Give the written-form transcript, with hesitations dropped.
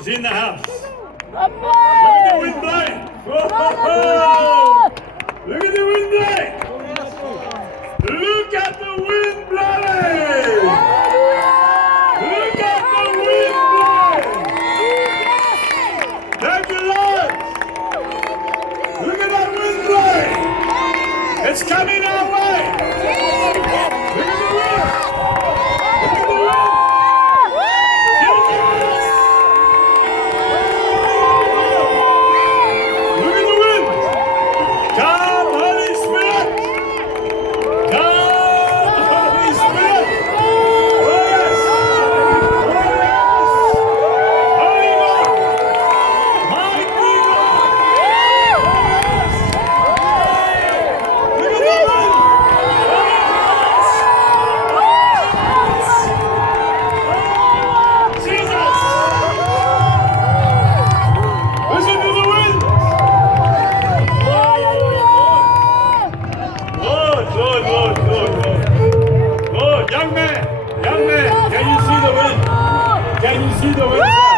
is in the house. Come Look at the on! wind blowing. Whoa! Look at the wind blowing. Look at the wind blowing. Look at the wind blowing. Thank you, Lord. Look at that wind blowing. It's coming our way. Look at the wind. Look at the wind. Jesus. Look at the wind. Come, Holy Spirit. Come, Holy Spirit. Oh, yes. Oh, yes. Holy God. Mighty God. Oh, yes. Look at the wind. Oh, yes. Jesus. Listen to the wind. Lord, Lord, Lord, Lord, Lord. Lord, young man, can you see the wind? Can you see the wind?